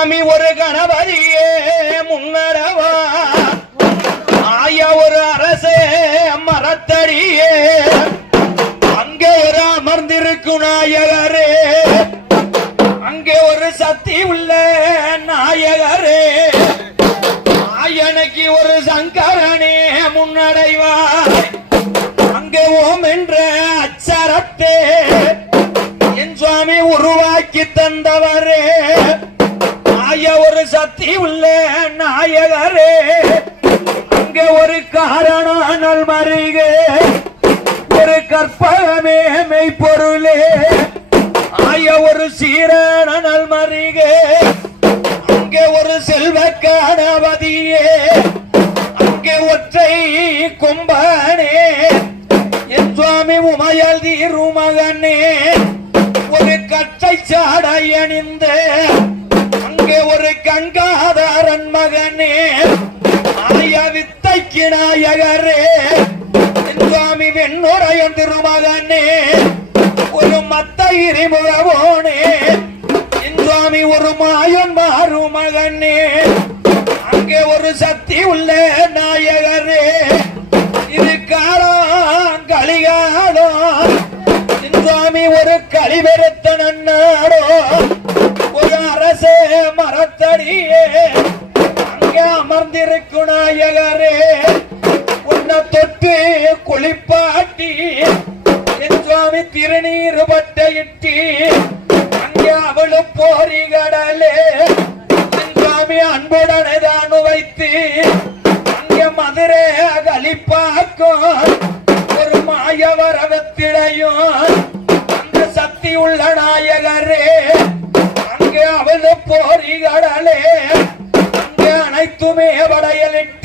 சுவாமி ஒரு கணபதியே முன்னடவா ஆய ஒரு அரசே மரத்தடியே அங்கே ஒரு அமர்ந்திருக்கும் நாயகரே அங்கே ஒரு சக்தி உள்ள நாயகரே ஆயனுக்கு ஒரு சங்கரனே முன்னடைவாய் அங்கே ஓம் என்ற அச்சரத்தே என் சுவாமி உருவாக்கி தந்தவரே ஆய ஒரு சக்தி உள்ள நாயகரே அங்கே ஒரு காரணானல் மருகே ஒரு கற்பகமே மெய்ப்பொருளே ஆய ஒரு சீரணல் மருகே அங்கே ஒரு செல்வ கணபதியே அங்கே ஒற்றை கும்பனே என் சுவாமி உமையல் தீருமகனே ஒரு கற்றை சாடை அணிந்த அங்கே ஒரு கங்காதாரன் மகனே ஆய வித்தைக்கு நாயகரே என் சுவாமி வெண்ணுரையன் திருமகனே ஒரு மத்தகிரி முகவோனே என் சுவாமி ஒரு மாயன் மாறு மகனே அங்கே ஒரு சக்தி உள்ள நாயகரே இது காலம் கலிகாலம் என் சுவாமி ஒரு கலிபெருத்த நன்னாடோ ஒரு அரசே மரத்தடியே அங்கே அமர்ந்திருக்கும் நாயகரே உன்னை தொட்டு குளிப்பாட்டி என் சுவாமி திருநீர் பட்டையிட்டி அங்கே அவளு போரி கடலே என் சுவாமி அன்புடனே தான் வைத்து அங்கே மதுரை கலிப்பாக்கும் ஒரு மாயவரகத்திடையும் அந்த சக்தி உள்ள நாயகரே அங்கே அவளு போரி கடலே அங்கே அனைத்துமே வடையலிட்டு